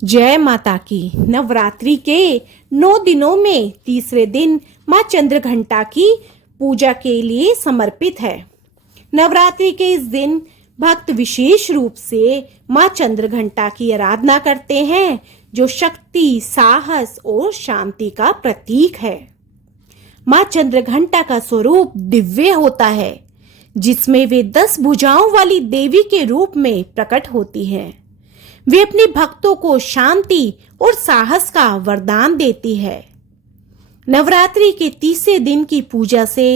जय माता की। नवरात्रि के 9 दिनों में तीसरे दिन माँ चंद्रघंटा की पूजा के लिए समर्पित है। नवरात्रि के इस दिन भक्त विशेष रूप से माँ चंद्रघंटा की आराधना करते हैं, जो शक्ति, साहस और शांति का प्रतीक है। माँ चंद्रघंटा का स्वरूप दिव्य होता है, जिसमें वे 10 भुजाओं वाली देवी के रूप में प्रकट होती है। वे अपने भक्तों को शांति और साहस का वरदान देती है। नवरात्रि के तीसरे दिन की पूजा से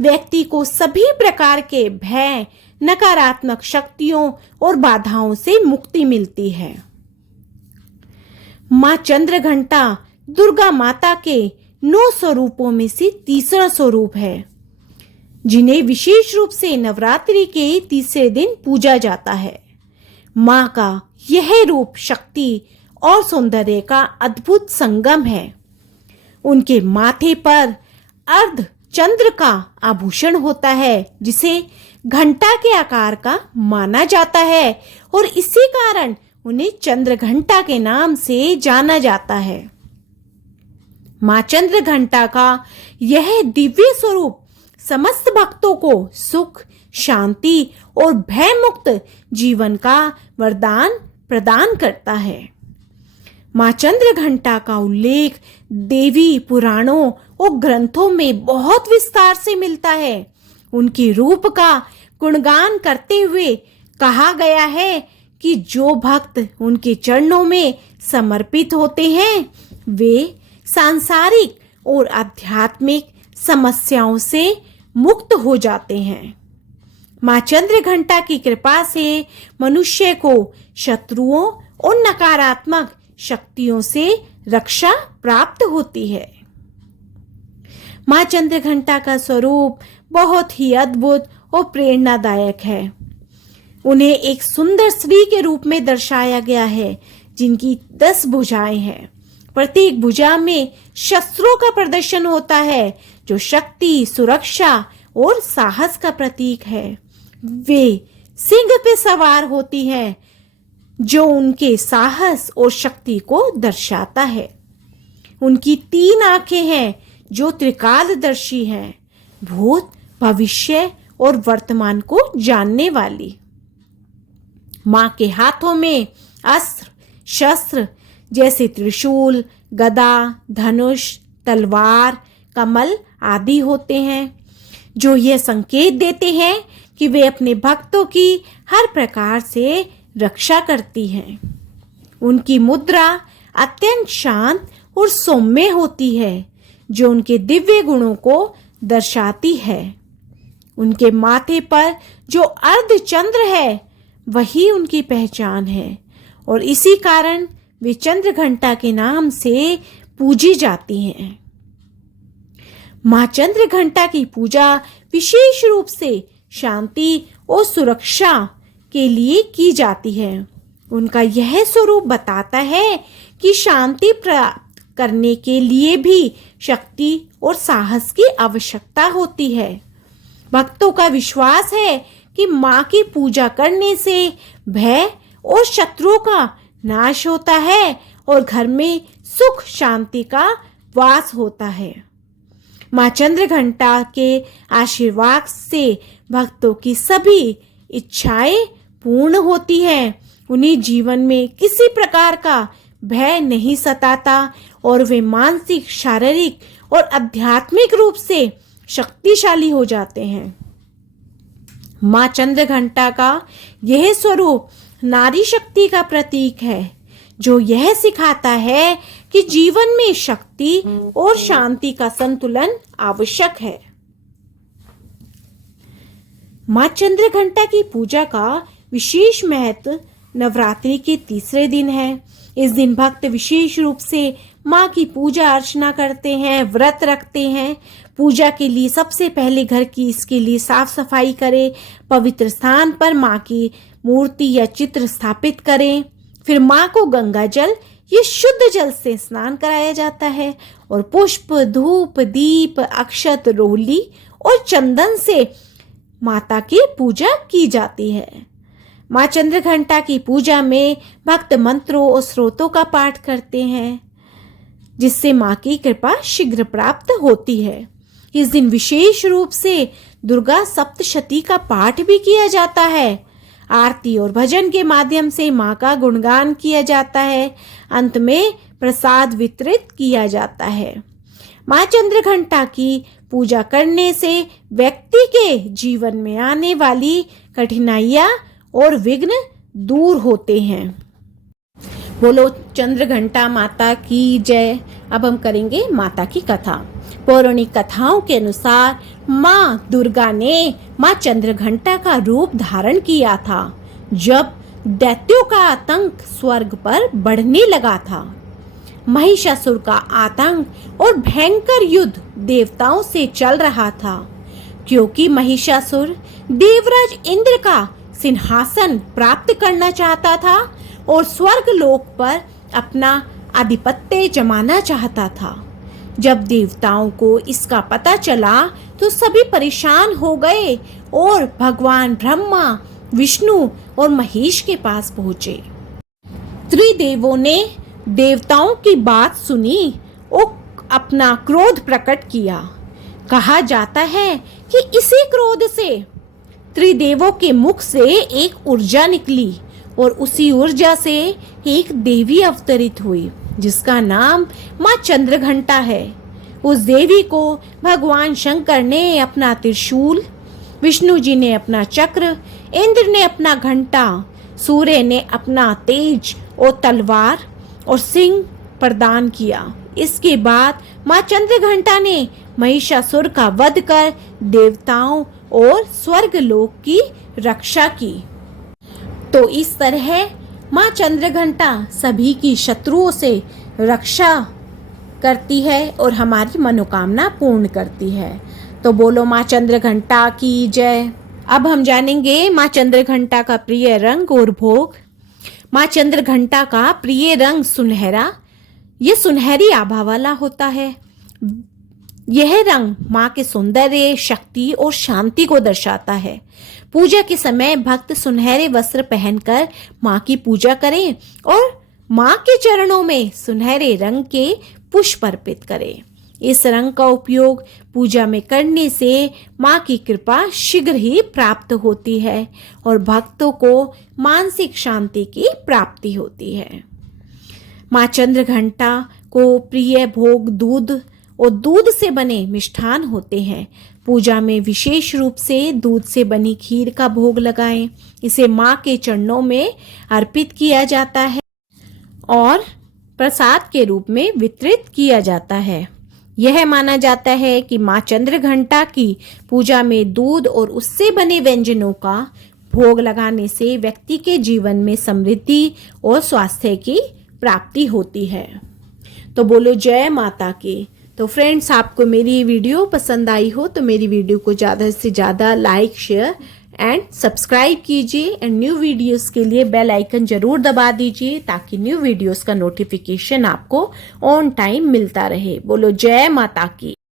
व्यक्ति को सभी प्रकार के भय, नकारात्मक शक्तियों और बाधाओं से मुक्ति मिलती है। माँ चंद्रघंटा दुर्गा माता के 9 स्वरूपों में से तीसरा स्वरूप है, जिन्हें विशेष रूप से नवरात्रि के तीसरे दिन पूजा जाता है। माँ का यह रूप शक्ति और सौंदर्य का अद्भुत संगम है। उनके माथे पर अर्ध चंद्र का आभूषण होता है, जिसे घंटा के आकार का माना जाता है और इसी कारण उन्हें चंद्रघंटा के नाम से जाना जाता है। माँ चंद्रघंटा का यह दिव्य स्वरूप समस्त भक्तों को सुख, शांति और भय मुक्त जीवन का वरदान प्रदान करता है। माँ चंद्रघंटा का उल्लेख देवी पुराणों और ग्रंथों में बहुत विस्तार से मिलता है। उनके रूप का गुणगान करते हुए कहा गया है कि जो भक्त उनके चरणों में समर्पित होते हैं, वे सांसारिक और आध्यात्मिक समस्याओं से मुक्त हो जाते हैं। माँ चंद्रघंटा की कृपा से मनुष्य को शत्रुओं और नकारात्मक शक्तियों से रक्षा प्राप्त होती है। माँ चंद्रघंटा का स्वरूप बहुत ही अद्भुत और प्रेरणादायक है। उन्हें एक सुंदर स्त्री के रूप में दर्शाया गया है, जिनकी 10 भुजाएं हैं। प्रत्येक भुजा में शस्त्रों का प्रदर्शन होता है, जो शक्ति, सुरक्षा और साहस का प्रतीक है। वे सिंह पे सवार होती है, जो उनके साहस और शक्ति को दर्शाता है। उनकी 3 आंखें हैं, जो त्रिकालदर्शी हैं, भूत, भविष्य और वर्तमान को जानने वाली। माँ के हाथों में अस्त्र शस्त्र जैसे त्रिशूल, गदा, धनुष, तलवार, कमल आदि होते हैं, जो यह संकेत देते हैं कि वे अपने भक्तों की हर प्रकार से रक्षा करती हैं। उनकी मुद्रा अत्यंत शांत और सौम्य होती है, जो उनके दिव्य गुणों को दर्शाती है। उनके माथे पर जो अर्ध चंद्र है, वही उनकी पहचान है और इसी कारण वे चंद्रघंटा के नाम से पूजी जाती हैं। माँ चंद्रघंटा की पूजा विशेष रूप से शांति और सुरक्षा के लिए की जाती है। उनका यह स्वरूप बताता है कि शांति प्राप्त करने के लिए भी शक्ति और साहस की आवश्यकता होती है। भक्तों का विश्वास है कि माँ की पूजा करने से भय और शत्रुओं का नाश होता है और घर में सुख शांति का वास होता है। माँ चंद्रघंटा के आशीर्वाद से भक्तों की सभी इच्छाएं पूर्ण होती हैं। उन्हें जीवन में किसी प्रकार का भय नहीं सताता और वे मानसिक, शारीरिक और आध्यात्मिक रूप से शक्तिशाली हो जाते हैं। माँ चंद्रघंटा का यह स्वरूप नारी शक्ति का प्रतीक है, जो यह सिखाता है कि जीवन में शक्ति और शांति का संतुलन आवश्यक है। माँ चंद्रघंटा की पूजा का विशेष महत्व नवरात्रि के तीसरे दिन है। इस दिन भक्त विशेष रूप से माँ की पूजा अर्चना करते हैं, व्रत रखते हैं। पूजा के लिए सबसे पहले घर की इसके लिए साफ सफाई करें, पवित्र स्थान पर माँ की मूर्ति या चित्र स्थापित करें। फिर माँ को गंगा जल या शुद्ध जल से स्नान कराया जाता है और पुष्प, धूप, दीप, अक्षत, रोली और चंदन से माता की पूजा की जाती है। माँ चंद्रघंटा की पूजा में भक्त मंत्रों और स्रोतों का पाठ करते हैं, जिससे माँ की कृपा शीघ्र प्राप्त होती है। इस दिन विशेष रूप से दुर्गा सप्तशती का पाठ भी किया जाता है। आरती और भजन के माध्यम से माँ का गुणगान किया जाता है। अंत में प्रसाद वितरित किया जाता है। माँ चंद्रघंटा की पूजा करने से व्यक्ति के जीवन में आने वाली कठिनाइयाँ और विघ्न दूर होते हैं। बोलो चंद्रघंटा माता की जय। अब हम करेंगे माता की कथा। पौराणिक कथाओं के अनुसार माँ दुर्गा ने माँ चंद्रघंटा का रूप धारण किया था जब दैत्यों का आतंक स्वर्ग पर बढ़ने लगा था। महिषासुर का आतंक और भयंकर युद्ध देवताओं से चल रहा था, क्योंकि महिषासुर देवराज इंद्र का सिंहासन प्राप्त करना चाहता था और स्वर्ग लोक पर अपना आधिपत्य जमाना चाहता था। जब देवताओं को इसका पता चला तो सभी परेशान हो गए और भगवान ब्रह्मा, विष्णु और महेश के पास पहुंचे। त्रिदेवों ने देवताओं की बात सुनी और अपना क्रोध प्रकट किया। कहा जाता है कि इसी क्रोध से त्रिदेवों के मुख से एक ऊर्जा निकली और उसी ऊर्जा से एक देवी अवतरित हुई, जिसका नाम माँ चंद्रघंटा है। उस देवी को भगवान शंकर ने अपना त्रिशूल, विष्णु जी ने अपना चक्र, इंद्र ने अपना घंटा, सूर्य ने अपना तेज और तलवार और सिंह प्रदान किया। इसके बाद माँ चंद्रघंटा ने महिषासुर का वध कर देवताओं और स्वर्ग लोक की रक्षा की। तो इस तरह माँ चंद्रघंटा सभी की शत्रुओं से रक्षा करती है और हमारी मनोकामना पूर्ण करती है। तो बोलो माँ चंद्रघंटा की जय। अब हम जानेंगे माँ चंद्रघंटा का प्रिय रंग और भोग। माँ चंद्रघंटा का प्रिय रंग सुनहरा, ये सुनहरी आभा वाला होता है। यह रंग माँ के सौंदर्य, शक्ति और शांति को दर्शाता है। पूजा के समय भक्त सुनहरे वस्त्र पहनकर माँ की पूजा करें और माँ के चरणों में सुनहरे रंग के पुष्प अर्पित करें। इस रंग का उपयोग पूजा में करने से माँ की कृपा शीघ्र ही प्राप्त होती है और भक्तों को मानसिक शांति की प्राप्ति होती है। माँ चंद्रघंटा को प्रिय भोग दूध और दूध से बने मिष्ठान होते हैं। पूजा में विशेष रूप से दूध से बनी खीर का भोग लगाएं। इसे माँ के चरणों में अर्पित किया जाता है और प्रसाद के रूप में वितरित किया जाता है। यह माना जाता है कि माँ चंद्रघंटा की पूजा में दूध और उससे बने व्यंजनों का भोग लगाने से व्यक्ति के जीवन में समृद्धि और स्वास्थ्य की प्राप्ति होती है। तो बोलो जय माता की। तो फ्रेंड्स, आपको मेरी वीडियो पसंद आई हो तो मेरी वीडियो को ज़्यादा से ज़्यादा लाइक, शेयर एंड सब्सक्राइब कीजिए एंड न्यू वीडियोस के लिए बेल आइकन ज़रूर दबा दीजिए ताकि न्यू वीडियोस का नोटिफिकेशन आपको ऑन टाइम मिलता रहे। बोलो जय माता की।